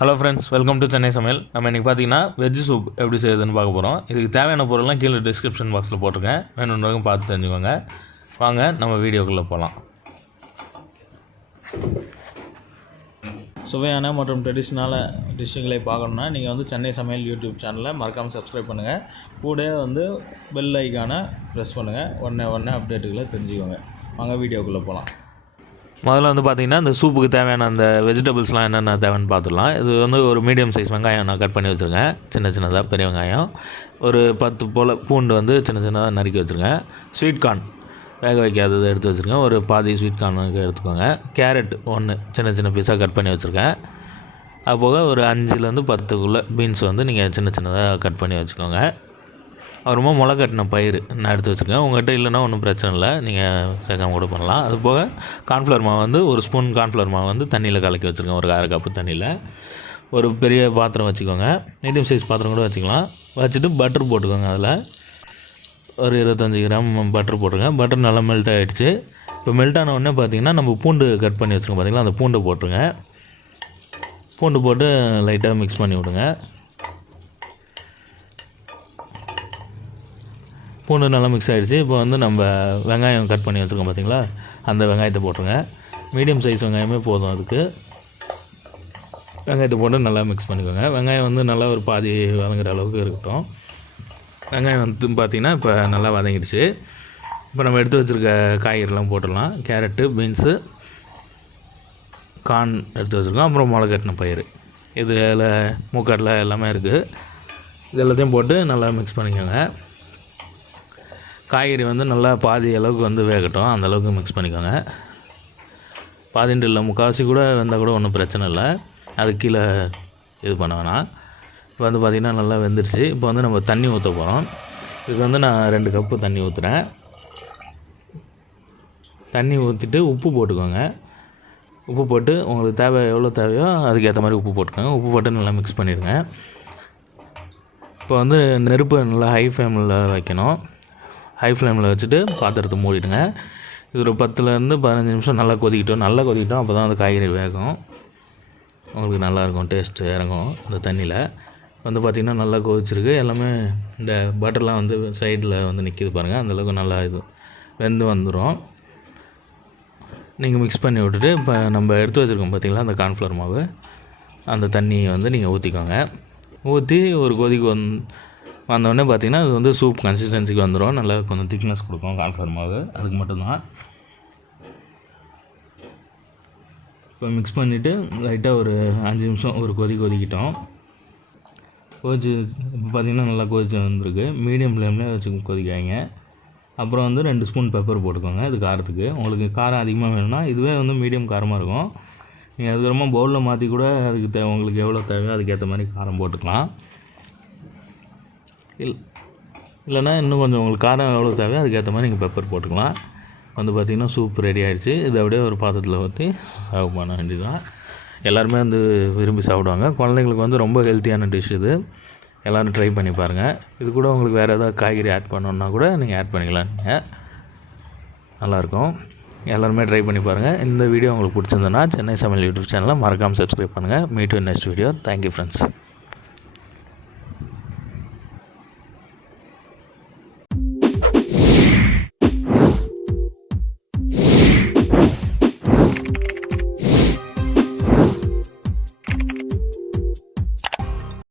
Hello friends, welcome to Chennai சமையல். நம்ம இன்றைக்கி பார்த்தீங்கன்னா வெஜ் சூப் எப்படி செய்யுதுன்னு பார்க்க போகிறோம். இதுக்கு தேவையான பொருள்லாம் கீழே டிஸ்கிரிப்ஷன் பாக்ஸில் போட்டிருக்கேன், வேணுன்றவங்க பார்த்து தெரிஞ்சுக்கோங்க. வாங்க நம்ம வீடியோக்குள்ளே போகலாம். சுவையான மற்றும் ட்ரெடிஷ்னலான டிஷ்ஷுகளை பார்க்கணுன்னா நீங்கள் வந்து சென்னை சமையல் யூடியூப் சேனலை மறக்காமல் சப்ஸ்கிரைப் பண்ணுங்கள். கூட வந்து பெல் ஐக்கானை ப்ரெஸ் பண்ணுங்கள். உடனே அப்டேட்டுகளை தெரிஞ்சுக்கோங்க. வாங்க வீடியோக்குள்ளே போகலாம். முதல்ல வந்து பார்த்திங்கன்னா இந்த சூப்புக்கு தேவையான அந்த வெஜிடபிள்ஸ்லாம் என்னென்ன தேவைன்னு பார்த்துடலாம். இது வந்து ஒரு மீடியம் சைஸ் வெங்காயம் நான் கட் பண்ணி வச்சுருக்கேன், சின்னதாக பெரிய வெங்காயம். ஒரு 10 போல் பூண்டு வந்து சின்னதாக நறுக்கி வச்சுருக்கேன். ஸ்வீட் கார்ன் வேக வைக்காதது எடுத்து வச்சுருக்கேன், ஒரு பாதி ஸ்வீட் கார்னுக்கு எடுத்துக்கோங்க. கேரட் 1 சின்ன பீஸாக கட் பண்ணி வச்சுருக்கேன். அதுபோக ஒரு 5லேருந்து 10 பீன்ஸ் வந்து நீங்கள் சின்னதாக கட் பண்ணி வச்சுக்கோங்க. அப்புறமா முளைக்கட்டின பயிர் நான் எடுத்து வச்சுருக்கேன். உங்கள்கிட்ட இல்லைன்னா ஒன்றும் பிரச்சனை இல்லை, நீங்கள் சேர்க்காம கூட பண்ணலாம். அது போக கார்ன்ஃப்ளவர் மாவு வந்து 1 ஸ்பூன் கார்ன்ஃப்ளவர் மாவு வந்து தண்ணியில் கலக்கி வச்சுருக்கேன், ஒரு 1/2 கப்பு தண்ணியில். ஒரு பெரிய பாத்திரம் வச்சுக்கோங்க, மீடியம் சைஸ் பாத்திரம் கூட வச்சுக்கலாம். வச்சுட்டு பட்டர் போட்டுக்கோங்க. அதில் ஒரு 25 கிராம் பட்டர் போட்டுருங்க. பட்டர் நல்லா மெல்ட் ஆகிடுச்சு. இப்போ மெல்ட் ஆன உடனே பார்த்திங்கன்னா நம்ம பூண்டு கட் பண்ணி வச்சுருக்கோம் பார்த்திங்களா, அந்த பூண்டை போட்டுருங்க. பூண்டு போட்டு லைட்டாக மிக்ஸ் பண்ணி விடுங்க. பூண்டு நல்லா மிக்ஸ் ஆகிடுச்சு. இப்போ வந்து நம்ம வெங்காயம் கட் பண்ணி வச்சுருக்கோம் பார்த்திங்களா, அந்த வெங்காயத்தை போட்டுருங்க. மீடியம் சைஸ் வெங்காயமே போதும். அதுக்கு வெங்காயத்தை போட்டு நல்லா மிக்ஸ் பண்ணிக்கோங்க. வெங்காயம் வந்து நல்லா ஒரு பாதி வதங்குற அளவுக்கு இருக்கட்டும். வெங்காயம் வந்து பார்த்திங்கன்னா இப்போ நல்லா வதங்கிடுச்சு. இப்போ நம்ம எடுத்து வச்சுருக்க காய்கறிலாம் போட்டுடலாம். கேரட்டு, பீன்ஸு, கார்ன் எடுத்து வச்சுருக்கோம். அப்புறம் முளைக்கட்டின பயிர், இதில் மூக்கடலை எல்லாமே இருக்குது. இது எல்லாத்தையும் போட்டு நல்லா மிக்ஸ் பண்ணிக்கோங்க. காய்கறி வந்து நல்லா பாதி அளவுக்கு வந்து வேகட்டும், அந்தளவுக்கு மிக்ஸ் பண்ணிக்கோங்க. பாதின்ட்டு இல்லை, முக்கால்வாசி கூட வெந்தால் கூட ஒன்றும் பிரச்சனை இல்லை, அது கீழே இது பண்ண வேணாம். இப்போ வந்து பார்த்திங்கன்னா நல்லா வெந்துருச்சு. இப்போ வந்து நம்ம தண்ணி ஊற்ற போகிறோம். இதுக்கு வந்து நான் 2 கப்பு தண்ணி ஊற்றுறேன். தண்ணி ஊற்றிட்டு உப்பு போட்டுக்கோங்க. உப்பு போட்டு உங்களுக்கு எவ்வளோ தேவையோ அதுக்கேற்ற மாதிரி உப்பு போட்டுக்கோங்க. உப்பு போட்டு நல்லா மிக்ஸ் பண்ணிடுங்க. இப்போ வந்து நெருப்பு நல்லா ஹை ஃப்ளேமில் வைக்கணும். ஹை ஃப்ளேமில் வச்சுட்டு பாத்திரத்தை மூடிடுங்க. இது ஒரு 10லேருந்து 15 நிமிஷம் நல்லா கொதிக்கிட்டோம். அப்போ தான் அந்த காய்கறி வேகும், உங்களுக்கு நல்லாயிருக்கும், டேஸ்ட்டு இறங்கும் இந்த தண்ணியில். வந்து பார்த்திங்கன்னா நல்லா கொதிச்சிருக்கு. எல்லாமே இந்த பட்டர்லாம் வந்து சைடில் வந்து நிற்கிது பாருங்கள், அந்தளவுக்கு நல்லா இது வெந்து வந்துடும். நீங்கள் மிக்ஸ் பண்ணி விட்டுட்டு இப்போ நம்ம எடுத்து வச்சுருக்கோம் பார்த்திங்களா அந்த கார்ன்ஃப்ளவர் மாவு, அந்த தண்ணியை வந்து நீங்கள் ஊற்றிக்கோங்க. ஊற்றி ஒரு கொதிக்கு வந்தோடனே பார்த்திங்கன்னா அது வந்து சூப் கன்சிஸ்டன்சிக்கு வந்துடும். நல்லா கொஞ்சம் திக்னஸ் கொடுக்கும் கார்ன்ஃப்ளவர் மாவு, அதுக்கு மட்டும்தான். இப்போ மிக்ஸ் பண்ணிவிட்டு லைட்டாக ஒரு 5 நிமிஷம் ஒரு கொதிக்கிட்டோம். கொதிச்சு இப்போ பார்த்திங்கன்னா நல்லா கொதிச்சு வந்திருக்கு. மீடியம் ஃப்ளேம்லேயே வச்சு கொதிக்காங்க. அப்புறம் வந்து 2 ஸ்பூன் பெப்பர் போட்டுக்கோங்க. இது காரத்துக்கு உங்களுக்கு காரம் அதிகமாக வேணும்னா இதுவே வந்து மீடியம் காரமாக இருக்கும். நீங்கள் அதுக்கப்புறமா பவுலில் மாற்றி கூட அதுக்கு உங்களுக்கு எவ்வளோ தேவையோ அதுக்கேற்ற மாதிரி காரம் போட்டுக்கலாம். இல்லைனா இன்னும் கொஞ்சம் உங்களுக்கு காரம் எவ்வளோ தேவையோ அதுக்கேற்ற மாதிரி நீங்கள் பெப்பர் போட்டுக்கலாம். வந்து பார்த்திங்கன்னா சூப் ரெடி ஆகிடுச்சு. இதை அப்படியே ஒரு பாத்திரத்தில் ஊற்றி சர்வ் பண்ண வேண்டியதுதான். எல்லாருமே வந்து விரும்பி சாப்பிடுவாங்க. குழந்தைங்களுக்கு வந்து ரொம்ப ஹெல்த்தியான டிஷ் இது. எல்லோரும் ட்ரை பண்ணி பாருங்கள். இது கூட உங்களுக்கு வேறு ஏதாவது காய்கறி ஆட் பண்ணணுன்னா கூட நீங்கள் ஆட் பண்ணிக்கலாம். நீங்கள் நல்லாயிருக்கும். எல்லாருமே ட்ரை பண்ணி பாருங்கள். இந்த வீடியோ உங்களுக்கு பிடிச்சிருந்ததுன்னா சென்னை சமையல் யூடியூப் சேனலை மறக்காமல் சப்ஸ்கிரைப் பண்ணுங்கள். Meet you next video. Thank you friends.